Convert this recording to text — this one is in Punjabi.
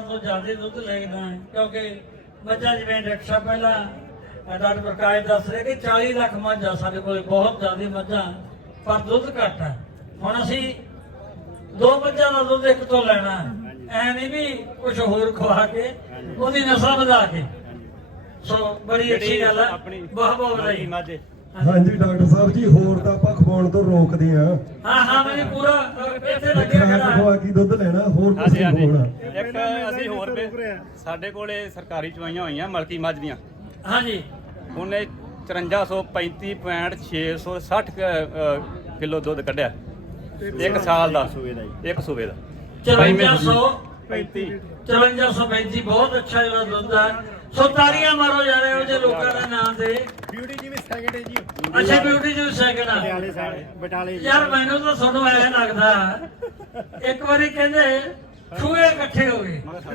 ਤੋਂ ਜ਼ਿਆਦਾ ਦੁੱਧ ਲੈਣਾ ਹੈ ਕਿਉਂਕਿ ਮੱਝਾਂ ਜਿਵੇਂ ਡਾਕਟਰ ਪਹਿਲਾਂ ਡਾਕਟਰ ਪ੍ਰਕਾਸ਼ ਦੱਸ ਰਹੇ ਕਿ 40 ਲੱਖ ਮੱਝਾਂ ਸਾਡੇ ਕੋਲ ਬਹੁਤ ਜ਼ਿਆਦਾ ਮੱਝਾਂ ਪਰ ਦੁੱਧ ਘੱਟ ਹੈ। ਹੁਣ ਅਸੀਂ ਦੋ ਮੱਝਾਂ ਦਾ ਦੁੱਧ ਇੱਕ ਤੋਂ ਲੈਣਾ ਹੈ। ਐ ਨਹੀਂ ਵੀ ਕੁਝ ਹੋਰ ਖਵਾ ਕੇ ਉਹਦੀ ਨਸਲ ਵਧਾ ਕੇ। ਸੋ ਬੜੀ ਅੱਛੀ ਗੱਲ ਹੈ। ਆਪਣੀ ਬਹੁਤ ਬਹੁਤ ਵਧਾਈ ਹਾਂਜੀ ਡਾਕਟਰ ਸਾਹਿਬ ਜੀ ਹੋਰ ਤਾਂ ਆਪਾਂ ਖਵਾਉਣ ਤੋਂ ਰੋਕਦੇ ਆ ਹਾਂ ਹਾਂ ਮੈਨੂੰ ਪੂਰਾ ਇੱਥੇ ਲੱਗਿਆ ਖੜਾ ਖਵਾ ਕੀ ਦੁੱਧ ਲੈਣਾ ਹੋਰ ਕੁਝ ਹਾਂਜੀ ਨਹੀਂ ਹਾਂਜੀ। ਇੱਕ ਅਸੀਂ ਹੋਰ ਵੀ ਸਾਡੇ ਕੋਲੇ ਸਰਕਾਰੀ ਚਵਾਈਆਂ ਹੋਈਆਂ ਮਲਕੀ ਮੱਝ ਦੀਆਂ। ਹਾਂਜੀ। ਉਹਨੇ 5335.660 ਕਿਲੋ ਦੁੱਧ ਕੱਢਿਆ। ਇੱਕ ਸਾਲ ਦਾ ਇੱਕ ਸੂਬੇ ਦਾ 5400 35 5435 ਬਹੁਤ ਅੱਛਾ ਜਿਹੜਾ ਦੁੱਧ ਹੈ ਸੋ ਤਾੜੀਆਂ ਮਾਰੋ ਯਾਰ ਇਹੋ ਜਿਹੇ ਲੋਕਾਂ ਦੇ ਨਾਂ ਤੇ। ਬਿਊਟੀ ਜੀ ਵੀ ਸੈਕਿੰਡ ਹੈ ਜੀ। ਅੱਛਾ ਬਿਊਟੀ ਜੀ ਸੈਕਿੰਡ ਆ। ਬਟਾਲੇ ਯਾਰ ਮੈਨੂੰ ਤਾਂ ਤੁਹਾਨੂੰ ਐ ਲੱਗਦਾ। ਇੱਕ ਵਾਰੀ ਕਹਿੰਦੇ ਛੂਏ ਇਕੱਠੇ ਹੋ ਗਏ